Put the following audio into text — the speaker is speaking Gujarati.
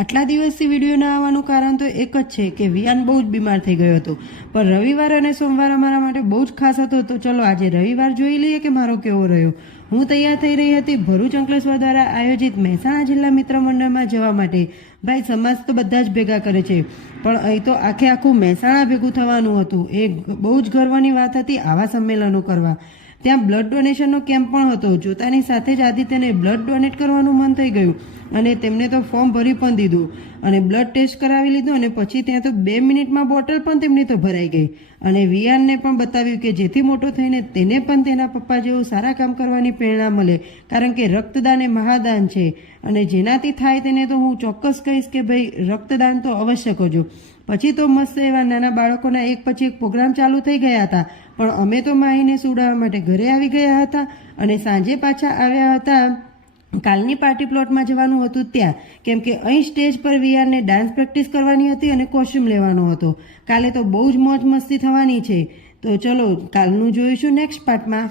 આટલા દિવસથી વિડીયો ના આવવાનું કારણ તો એક જ છે કે વિયાન બહુ જ બીમાર થઈ ગયો હતો, પણ રવિવાર અને સોમવાર અમારા માટે બહુ જ ખાસ હતો. તો ચલો આજે રવિવાર જોઈ લઈએ કે મારો કેવો રહ્યો. હું તૈયાર થઈ રહી હતી ભરૂચ અંકલેશ્વર દ્વારા આયોજિત મહેસાણા જિલ્લા મિત્ર મંડળમાં જવા માટે. ભાઈ સમાજ તો બધા જ ભેગા કરે છે, પણ અહીં તો આખું મહેસાણા ભેગું થવાનું હતું. એ બહુ જ ગર્વની વાત હતી આવા સંમેલનો કરવા. ત્યાં બ્લડ ડોનેશનનો કેમ્પ પણ હતો. જોતાની સાથે જ આદિત્યને બ્લડ ડોનેટ કરવાનું મન થઈ ગયું અને તેમને તો ફોર્મ ભરી પણ દીધું અને બ્લડ ટેસ્ટ કરાવી લીધું અને પછી ત્યાં તો 2 મિનિટમાં બોટલ પણ તેમની તો ભરાઈ ગઈ. અને વિયાનને પણ બતાવ્યું કે જેથી મોટો થઈને તેને પણ તેના પપ્પા જેવું સારા કામ કરવાની પ્રેરણા મળે, કારણ કે રક્તદાન એ મહાદાન છે અને જેનાથી થાય તેને તો હું ચોક્કસ કહીશ કે ભાઈ રક્તદાન તો અવશ્ય કરજો. પછી તો મસ્ત એવા નાના બાળકોના એક પછી એક પ્રોગ્રામ ચાલુ થઈ ગયા હતા, પણ અમે તો માહીને સુડાવવા માટે ઘરે આવી ગયા હતા અને સાંજે પાછા આવ્યા હતા કાલની પાર્ટી પ્લોટમાં જવાનું હતું ત્યાં, કેમ કે અહીં સ્ટેજ પર વિયારને ડાન્સ પ્રેક્ટિસ કરવાની હતી અને કોસ્ચ્યુમ લેવાનો હતો. કાલે તો બહુ જ મોજ મસ્તી થવાની છે. તો ચલો કાલનું જોઈશું નેક્સ્ટ પાર્ટમાં.